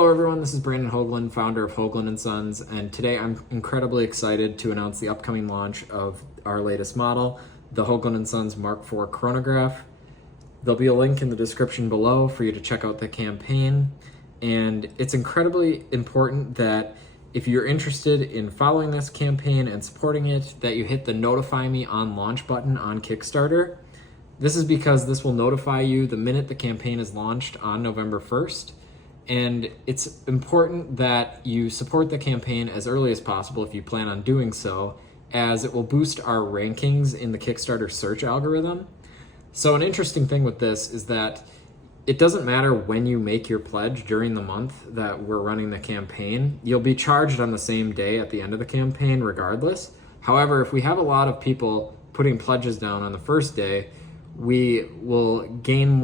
Hello everyone, this is Brandon Höglund, founder of Höglund & Sons, and today I'm incredibly excited to announce the upcoming launch of our latest model, the Höglund & Sons Mark IV Chronograph. There'll be a link in the description below for you to check out the campaign, and it's incredibly important that if you're interested in following this campaign and supporting it, that you hit the Notify Me on Launch button on Kickstarter. This is because this will notify you the minute the campaign is launched on November 1st. And it's important that you support the campaign as early as possible if you plan on doing so, as it will boost our rankings in the Kickstarter search algorithm. So an interesting thing with this is that it doesn't matter when you make your pledge during the month that we're running the campaign. You'll be charged on the same day at the end of the campaign regardless. However, if we have a lot of people putting pledges down on the first day, we will gain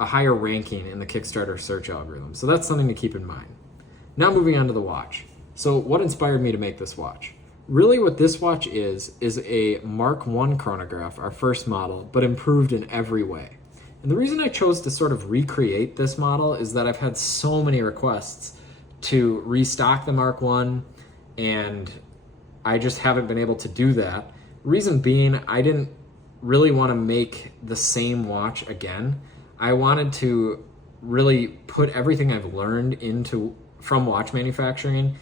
a higher ranking in the Kickstarter search algorithm. So that's something to keep in mind. Now moving on to the watch. So what inspired me to make this watch? Really what this watch is a Mark I chronograph, our first model, but improved in every way. And the reason I chose to sort of recreate this model is that I've had so many requests to restock the Mark I, and I just haven't been able to do that. Reason being, I didn't really want to make the same watch again. I wanted to really put everything I've learned from watch manufacturing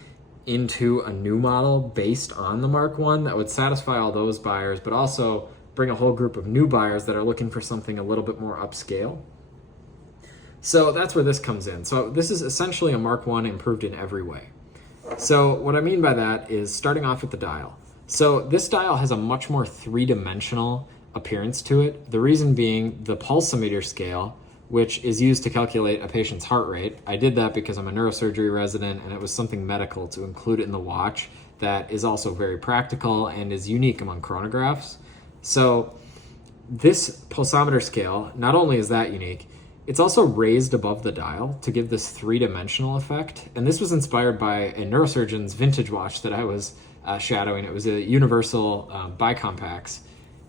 into a new model based on the Mark I that would satisfy all those buyers, but also bring a whole group of new buyers that are looking for something a little bit more upscale. So that's where this comes in. So this is essentially a Mark I improved in every way. So what I mean by that is starting off with the dial. So this dial has a much more three-dimensional appearance to it. The reason being the pulsometer scale, which is used to calculate a patient's heart rate. I did that because I'm a neurosurgery resident and it was something medical to include it in the watch that is also very practical and is unique among chronographs. So this pulsometer scale, not only is that unique, it's also raised above the dial to give this three-dimensional effect. And this was inspired by a neurosurgeon's vintage watch that I was shadowing. It was a Universal Bicompax.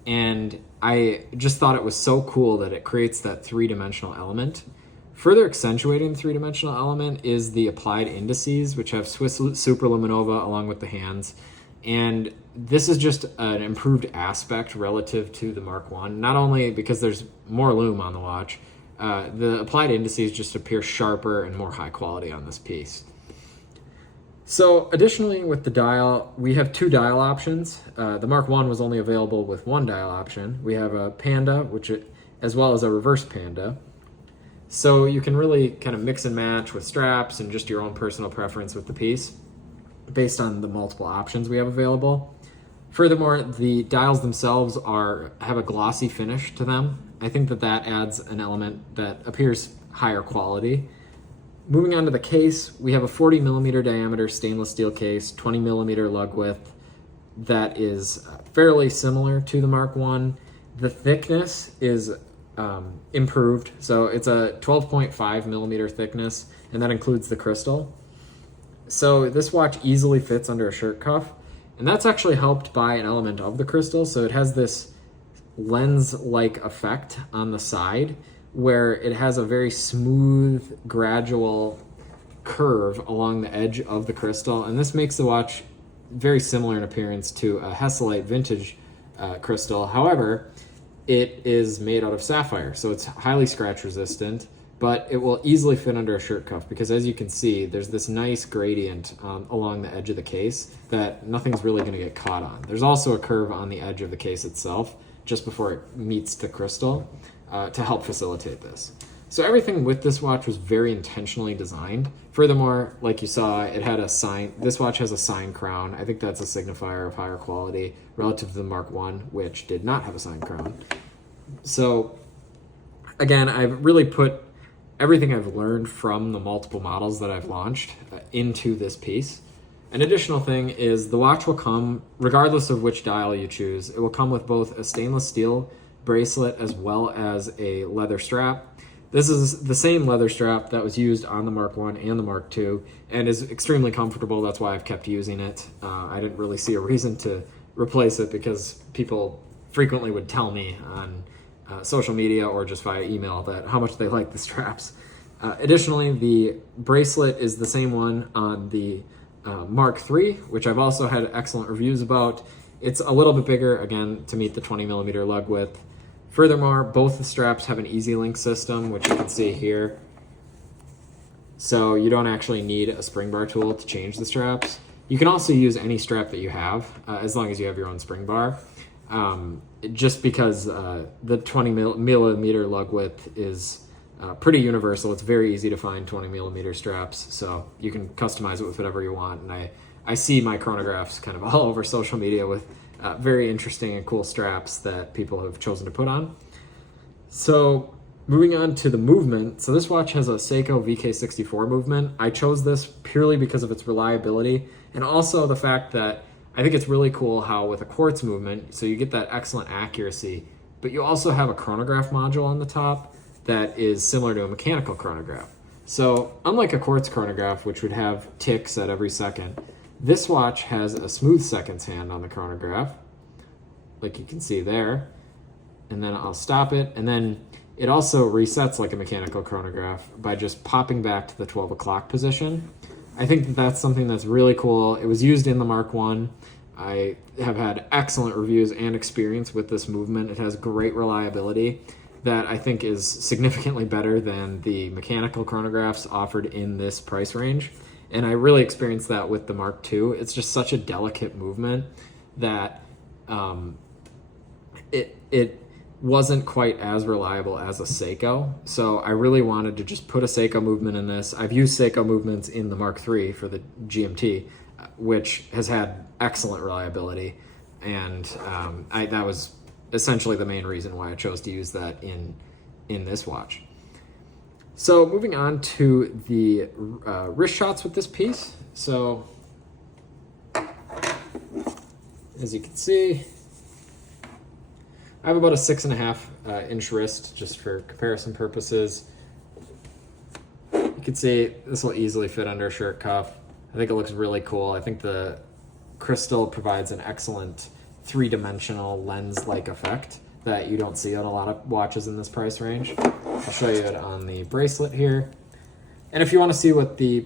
And I just thought it was so cool that it creates that three-dimensional element. Further accentuating the three-dimensional element is the applied indices, which have Swiss superluminova along with the hands. And this is just an improved aspect relative to the Mark I, not only because there's more lume on the watch, the applied indices just appear sharper and more high quality on this piece. So additionally with the dial, we have two dial options. The Mark I was only available with one dial option. We have a Panda, as well as a reverse Panda. So you can really kind of mix and match with straps and just your own personal preference with the piece based on the multiple options we have available. Furthermore, the dials themselves have a glossy finish to them. I think that adds an element that appears higher quality. Moving on to the case, we have a 40 millimeter diameter stainless steel case, 20 millimeter lug width that is fairly similar to the Mark I. The thickness is improved, so it's a 12.5 millimeter thickness, and that includes the crystal. So this watch easily fits under a shirt cuff, and that's actually helped by an element of the crystal, so it has this lens-like effect on the side, where it has a very smooth, gradual curve along the edge of the crystal. And this makes the watch very similar in appearance to a Hesalite vintage crystal. However, it is made out of sapphire, so it's highly scratch resistant, but it will easily fit under a shirt cuff because, as you can see, there's this nice gradient along the edge of the case that nothing's really going to get caught on. There's also a curve on the edge of the case itself just before it meets the crystal, to help facilitate this. So everything with this watch was very intentionally designed. Furthermore, like you saw, it had a sign. This watch has a sign crown. I think that's a signifier of higher quality relative to the Mark I, which did not have a sign crown. So again, I've really put everything I've learned from the multiple models that I've launched into this piece. An additional thing is the watch will come, regardless of which dial you choose, it will come with both a stainless steel bracelet as well as a leather strap. This is the same leather strap that was used on the Mark I and the Mark II and is extremely comfortable. That's why I've kept using it. I didn't really see a reason to replace it because people frequently would tell me on social media or just via email that how much they like the straps. Additionally, the bracelet is the same one on the Mark III, which I've also had excellent reviews about. It's a little bit bigger, again, to meet the 20 millimeter lug width. Furthermore, both the straps have an easy link system, which you can see here. So you don't actually need a spring bar tool to change the straps. You can also use any strap that you have, as long as you have your own spring bar. Just because the 20 millimeter lug width is pretty universal. It's very easy to find 20 millimeter straps, so you can customize it with whatever you want. And I see my chronographs kind of all over social media with very interesting and cool straps that people have chosen to put on. So moving on to the movement. So this watch has a Seiko VK64 movement. I chose this purely because of its reliability and also the fact that I think it's really cool how with a quartz movement, so you get that excellent accuracy, but you also have a chronograph module on the top that is similar to a mechanical chronograph. So unlike a quartz chronograph, which would have ticks at every second, this watch has a smooth seconds hand on the chronograph, like you can see there. And then I'll stop it, and then it also resets like a mechanical chronograph by just popping back to the 12 o'clock position. I think that that's something that's really cool. It was used in the Mark I. I have had excellent reviews and experience with this movement. It has great reliability that I think is significantly better than the mechanical chronographs offered in this price range. And I really experienced that with the Mark II. It's just such a delicate movement that it wasn't quite as reliable as a Seiko. So I really wanted to just put a Seiko movement in this. I've used Seiko movements in the Mark III for the GMT, which has had excellent reliability. And that was essentially the main reason why I chose to use that in this watch. So moving on to the wrist shots with this piece. So as you can see, I have about a 6.5 inch wrist just for comparison purposes. You can see this will easily fit under a shirt cuff. I think it looks really cool. I think the crystal provides an excellent three-dimensional lens-like effect that you don't see on a lot of watches in this price range. I'll show you it on the bracelet here. And if you want to see what the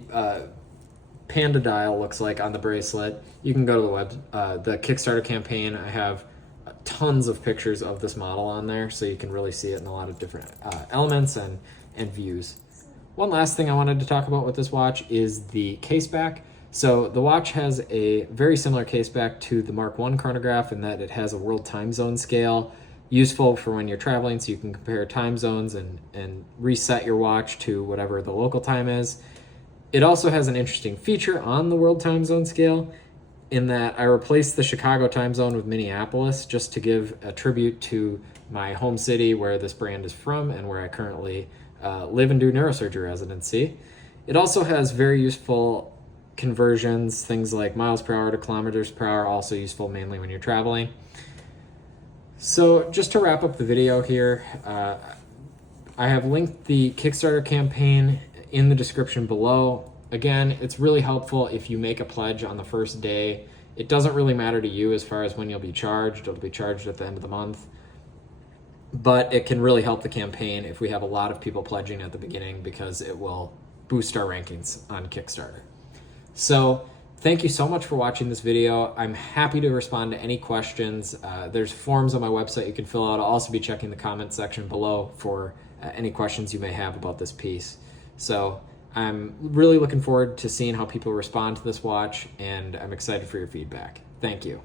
panda dial looks like on the bracelet, you can go to the Kickstarter campaign. I have tons of pictures of this model on there, so you can really see it in a lot of different elements and views. One last thing I wanted to talk about with this watch is the case back. So the watch has a very similar case back to the Mark I chronograph in that it has a world time zone scale, useful for when you're traveling so you can compare time zones and reset your watch to whatever the local time is. It also has an interesting feature on the world time zone scale in that I replaced the Chicago time zone with Minneapolis just to give a tribute to my home city where this brand is from and where I currently live and do neurosurgery residency. It also has very useful conversions, things like miles per hour to kilometers per hour, also useful mainly when you're traveling. So just to wrap up the video here, I have linked the Kickstarter campaign in the description below. Again, it's really helpful if you make a pledge on the first day. It doesn't really matter to you as far as when you'll be charged. It'll be charged at the end of the month. But it can really help the campaign if we have a lot of people pledging at the beginning because it will boost our rankings on Kickstarter. So thank you so much for watching this video. I'm happy to respond to any questions. There's forms on my website you can fill out. I'll also be checking the comment section below for any questions you may have about this piece. So I'm really looking forward to seeing how people respond to this watch, and I'm excited for your feedback. Thank you.